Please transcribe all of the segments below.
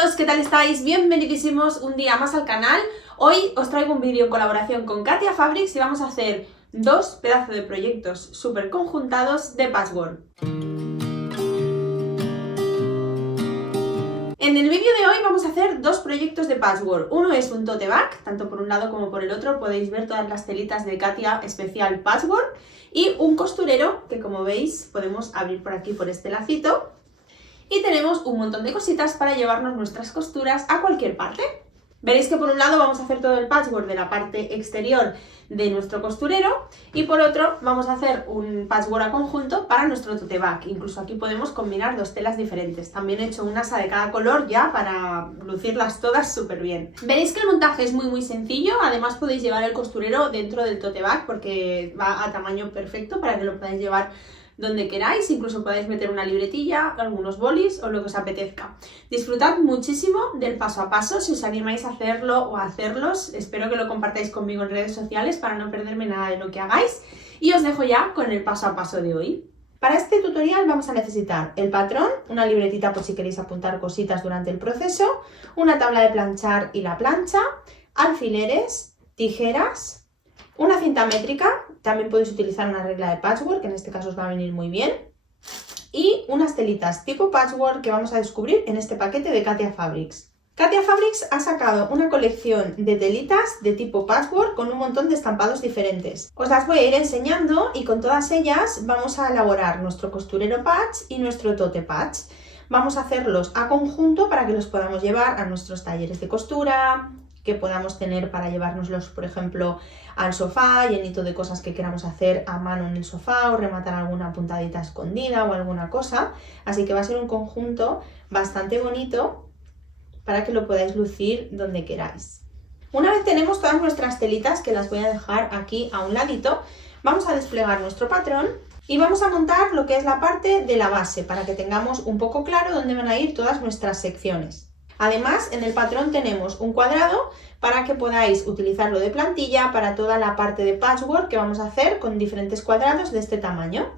todos, ¿qué tal estáis? Bienvenidísimos un día más al canal. Hoy os traigo un vídeo en colaboración con Katia Fabrics y vamos a hacer dos pedazos de proyectos súper conjuntados de patchwork. En el vídeo de hoy vamos a hacer dos proyectos de patchwork. Uno es un tote bag, tanto por un lado como por el otro podéis ver todas las telitas de Katia especial patchwork, y un costurero que, como veis, podemos abrir por aquí por este lacito. Y tenemos un montón de cositas para llevarnos nuestras costuras a cualquier parte. Veréis que por un lado vamos a hacer todo el patchwork de la parte exterior de nuestro costurero y por otro vamos a hacer un patchwork a conjunto para nuestro tote bag. Incluso aquí podemos combinar dos telas diferentes. También he hecho un asa de cada color ya para lucirlas todas súper bien. Veréis que el montaje es muy sencillo. Además podéis llevar el costurero dentro del tote bag porque va a tamaño perfecto para que lo podáis llevar donde queráis, incluso podéis meter una libretilla, algunos bolis o lo que os apetezca. Disfrutad muchísimo del paso a paso si os animáis a hacerlo o a hacerlos. Espero que lo compartáis conmigo en redes sociales para no perderme nada de lo que hagáis. Y os dejo ya con el paso a paso de hoy. Para este tutorial vamos a necesitar el patrón, una libretita por si queréis apuntar cositas durante el proceso, una tabla de planchar y la plancha, alfileres, tijeras, una cinta métrica, también podéis utilizar una regla de patchwork, que en este caso os va a venir muy bien, y unas telitas tipo patchwork que vamos a descubrir en este paquete de Katia Fabrics. Katia Fabrics ha sacado una colección de telitas de tipo patchwork con un montón de estampados diferentes. Os las voy a ir enseñando y con todas ellas vamos a elaborar nuestro costurero patch y nuestro tote patch. Vamos a hacerlos a conjunto para que los podamos llevar a nuestros talleres de costura, que podamos tener para llevárnoslos, por ejemplo, al sofá, llenito de cosas que queramos hacer a mano en el sofá o rematar alguna puntadita escondida o alguna cosa. Así que va a ser un conjunto bastante bonito para que lo podáis lucir donde queráis. Una vez tenemos todas nuestras telitas, que las voy a dejar aquí a un ladito, vamos a desplegar nuestro patrón y vamos a montar lo que es la parte de la base para que tengamos un poco claro dónde van a ir todas nuestras secciones. Además, en el patrón tenemos un cuadrado para que podáis utilizarlo de plantilla para toda la parte de patchwork que vamos a hacer con diferentes cuadrados de este tamaño.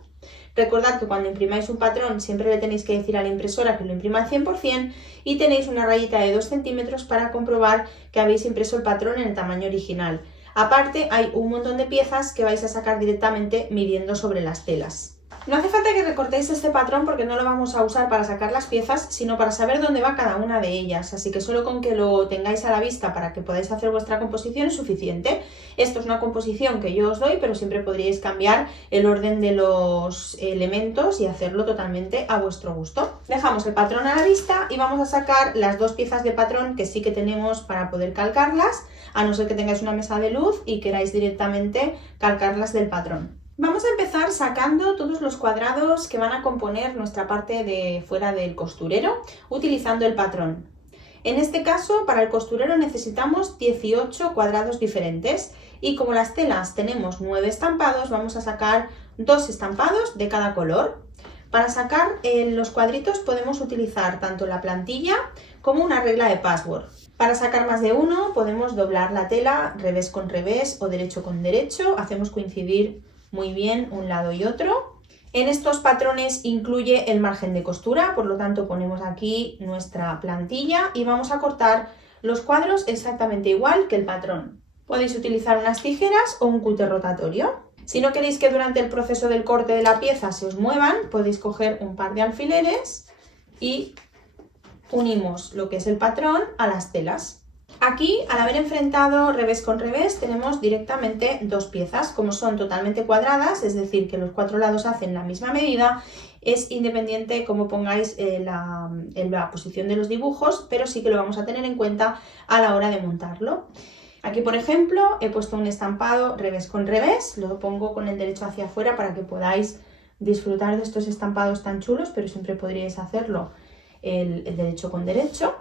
Recordad que cuando imprimáis un patrón siempre le tenéis que decir a la impresora que lo imprima al 100% y tenéis una rayita de 2 centímetros para comprobar que habéis impreso el patrón en el tamaño original. Aparte, hay un montón de piezas que vais a sacar directamente midiendo sobre las telas. No hace falta que recortéis este patrón porque no lo vamos a usar para sacar las piezas, sino para saber dónde va cada una de ellas. Así que solo con que lo tengáis a la vista para que podáis hacer vuestra composición es suficiente. Esto es una composición que yo os doy, pero siempre podríais cambiar el orden de los elementos y hacerlo totalmente a vuestro gusto. Dejamos el patrón a la vista y vamos a sacar las dos piezas de patrón que sí que tenemos para poder calcarlas, a no ser que tengáis una mesa de luz y queráis directamente calcarlas del patrón. Vamos a empezar sacando todos los cuadrados que van a componer nuestra parte de fuera del costurero utilizando el patrón. En este caso, para el costurero necesitamos 18 cuadrados diferentes y como las telas tenemos 9 estampados, vamos a sacar 2 estampados de cada color. Para sacar los cuadritos podemos utilizar tanto la plantilla como una regla de patchwork. Para sacar más de uno podemos doblar la tela revés con revés o derecho con derecho, hacemos coincidir muy bien un lado y otro. En estos patrones incluye el margen de costura, por lo tanto ponemos aquí nuestra plantilla y vamos a cortar los cuadros exactamente igual que el patrón. Podéis utilizar unas tijeras o un cúter rotatorio. Si no queréis que durante el proceso del corte de la pieza se os muevan, podéis coger un par de alfileres y unimos lo que es el patrón a las telas. Aquí, al haber enfrentado revés con revés, tenemos directamente dos piezas. Como son totalmente cuadradas, es decir, que los cuatro lados hacen la misma medida, es independiente cómo pongáis la posición de los dibujos, pero sí que lo vamos a tener en cuenta a la hora de montarlo. Aquí, por ejemplo, he puesto un estampado revés con revés, lo pongo con el derecho hacia afuera para que podáis disfrutar de estos estampados tan chulos, pero siempre podríais hacerlo el derecho con derecho.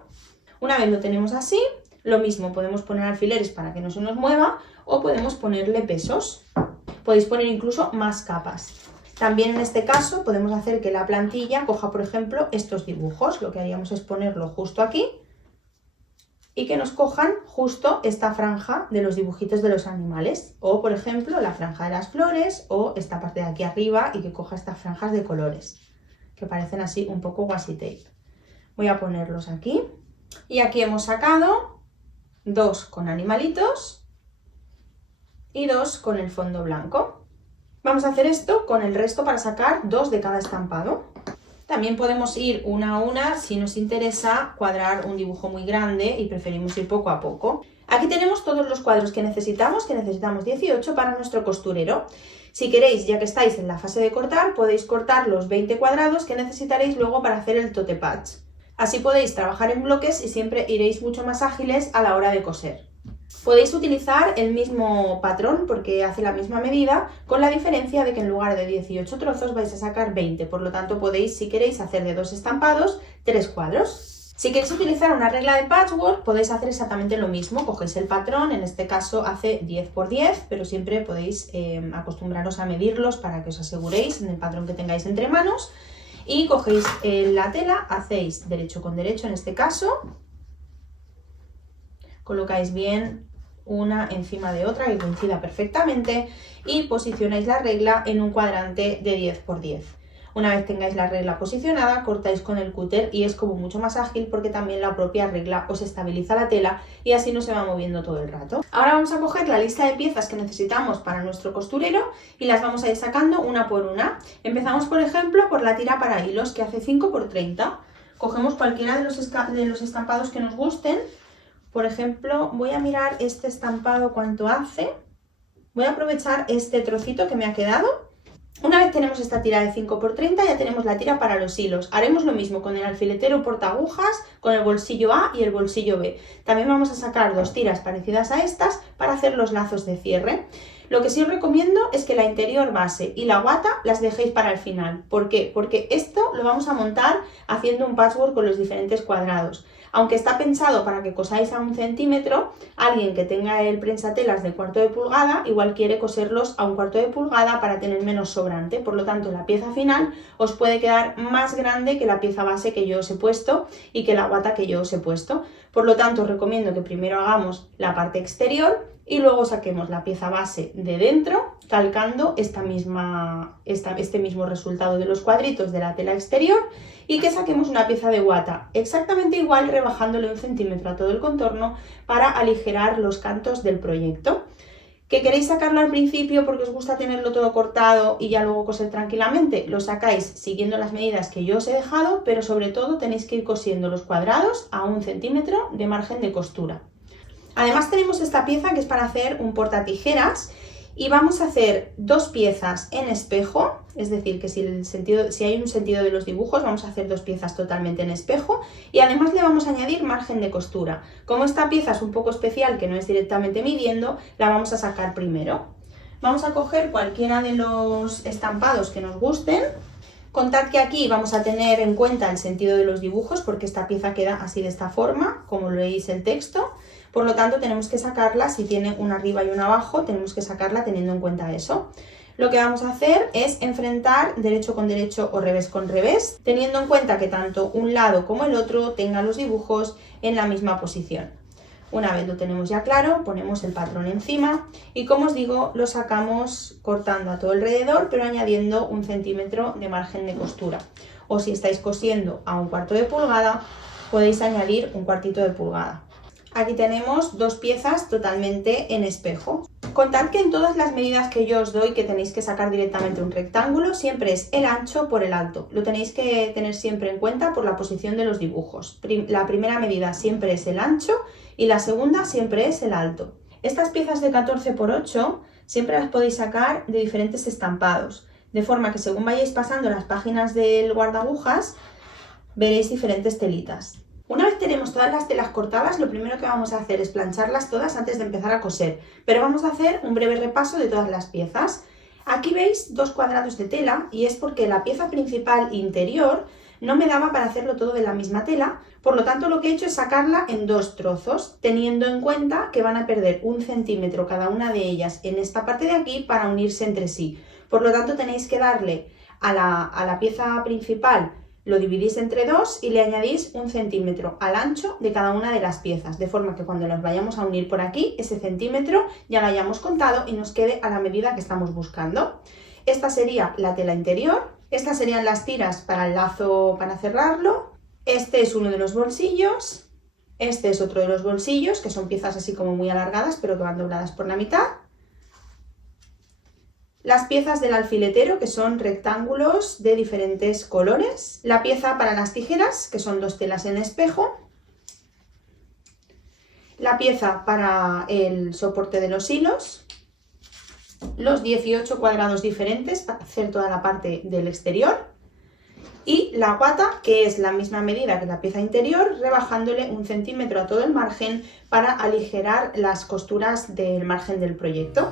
Una vez lo tenemos así, lo mismo, podemos poner alfileres para que no se nos mueva o podemos ponerle pesos. Podéis poner incluso más capas. También en este caso podemos hacer que la plantilla coja, por ejemplo, estos dibujos. Lo que haríamos es ponerlo justo aquí y que nos cojan justo esta franja de los dibujitos de los animales. O, por ejemplo, la franja de las flores o esta parte de aquí arriba y que coja estas franjas de colores, que parecen así un poco washi tape. Voy a ponerlos aquí Y aquí hemos sacado 2 con animalitos y 2 con el fondo blanco. Vamos a hacer esto con el resto para sacar 2 de cada estampado. También podemos ir una a una si nos interesa cuadrar un dibujo muy grande y preferimos ir poco a poco. Aquí tenemos todos los cuadros que necesitamos 18 para nuestro costurero. Si queréis, ya que estáis en la fase de cortar, podéis cortar los 20 cuadrados que necesitaréis luego para hacer el tote patch. Así podéis trabajar en bloques y siempre iréis mucho más ágiles a la hora de coser. Podéis utilizar el mismo patrón porque hace la misma medida, con la diferencia de que en lugar de 18 trozos vais a sacar 20, por lo tanto podéis, si queréis, hacer de 2 estampados 3 cuadros. Si queréis utilizar una regla de patchwork, podéis hacer exactamente lo mismo, cogéis el patrón, en este caso hace 10 por 10, pero siempre podéis acostumbraros a medirlos para que os aseguréis en el patrón que tengáis entre manos, y cogéis la tela, hacéis derecho con derecho en este caso, colocáis bien una encima de otra que coincida perfectamente y posicionáis la regla en un cuadrante de 10 por 10. Una vez tengáis la regla posicionada, cortáis con el cúter y es como mucho más ágil porque también la propia regla os estabiliza la tela y así no se va moviendo todo el rato. Ahora vamos a coger la lista de piezas que necesitamos para nuestro costurero y las vamos a ir sacando una por una. Empezamos, por ejemplo, por la tira para hilos que hace 5 por 30. Cogemos cualquiera de los estampados que nos gusten. Por ejemplo, voy a mirar este estampado cuánto hace. Voy a aprovechar este trocito que me ha quedado. Una vez tenemos esta tira de 5 por 30, ya tenemos la tira para los hilos. Haremos lo mismo con el alfiletero portaagujas, con el bolsillo A y el bolsillo B. También vamos a sacar 2 tiras parecidas a estas para hacer los lazos de cierre. Lo que sí os recomiendo es que la interior base y la guata las dejéis para el final. ¿Por qué? Porque esto lo vamos a montar haciendo un patchwork con los diferentes cuadrados. Aunque está pensado para que cosáis a 1 centímetro, alguien que tenga el prensatelas de 1/4 de pulgada igual quiere coserlos a 1/4 de pulgada para tener menos sobrante. Por lo tanto, la pieza final os puede quedar más grande que la pieza base que yo os he puesto y que la guata que yo os he puesto. Por lo tanto, os recomiendo que primero hagamos la parte exterior y luego saquemos la pieza base de dentro, calcando este mismo resultado de los cuadritos de la tela exterior, y que saquemos una pieza de guata exactamente igual, rebajándole 1 centímetro a todo el contorno para aligerar los cantos del proyecto. ¿Que queréis sacarlo al principio porque os gusta tenerlo todo cortado y ya luego coser tranquilamente? Lo sacáis siguiendo las medidas que yo os he dejado, pero sobre todo tenéis que ir cosiendo los cuadrados a 1 centímetro de margen de costura. Además tenemos esta pieza que es para hacer un portatijeras y vamos a hacer 2 piezas en espejo, es decir, que si hay un sentido de los dibujos vamos a hacer 2 piezas totalmente en espejo y además le vamos a añadir margen de costura. Como esta pieza es un poco especial, que no es directamente midiendo, la vamos a sacar primero. Vamos a coger cualquiera de los estampados que nos gusten. Contad que aquí vamos a tener en cuenta el sentido de los dibujos porque esta pieza queda así de esta forma, como leéis el texto. Por lo tanto, tenemos que sacarla, si tiene una arriba y una abajo, tenemos que sacarla teniendo en cuenta eso. Lo que vamos a hacer es enfrentar derecho con derecho o revés con revés, teniendo en cuenta que tanto un lado como el otro tengan los dibujos en la misma posición. Una vez lo tenemos ya claro, ponemos el patrón encima y, como os digo, lo sacamos cortando a todo alrededor, pero añadiendo 1 centímetro de margen de costura. O si estáis cosiendo a 1/4 de pulgada, podéis añadir 1/4 de pulgada. Aquí tenemos 2 piezas totalmente en espejo. Contad que en todas las medidas que yo os doy, que tenéis que sacar directamente un rectángulo, siempre es el ancho por el alto. Lo tenéis que tener siempre en cuenta por la posición de los dibujos. La primera medida siempre es el ancho y la segunda siempre es el alto. Estas piezas de 14 por 8 siempre las podéis sacar de diferentes estampados, de forma que según vayáis pasando las páginas del guardagujas, veréis diferentes telitas. Una vez tenemos todas las telas cortadas, lo primero que vamos a hacer es plancharlas todas antes de empezar a coser, pero vamos a hacer un breve repaso de todas las piezas. Aquí veis 2 cuadrados de tela y es porque la pieza principal interior no me daba para hacerlo todo de la misma tela, por lo tanto lo que he hecho es sacarla en 2 trozos, teniendo en cuenta que van a perder 1 centímetro cada una de ellas en esta parte de aquí para unirse entre sí. Por lo tanto tenéis que darle a la pieza principal, lo dividís entre 2 y le añadís 1 centímetro al ancho de cada una de las piezas, de forma que cuando las vayamos a unir por aquí, ese centímetro ya lo hayamos contado y nos quede a la medida que estamos buscando. Esta sería la tela interior, estas serían las tiras para el lazo para cerrarlo, este es uno de los bolsillos Este es otro de los bolsillos, que son piezas así como muy alargadas, pero que van dobladas por la mitad. Las piezas del alfiletero, que son rectángulos de diferentes colores. La pieza para las tijeras, que son 2 telas en espejo. La pieza para el soporte de los hilos. Los 18 cuadrados diferentes para hacer toda la parte del exterior. Y la guata, que es la misma medida que la pieza interior, rebajándole 1 centímetro a todo el margen para aligerar las costuras del margen del proyecto.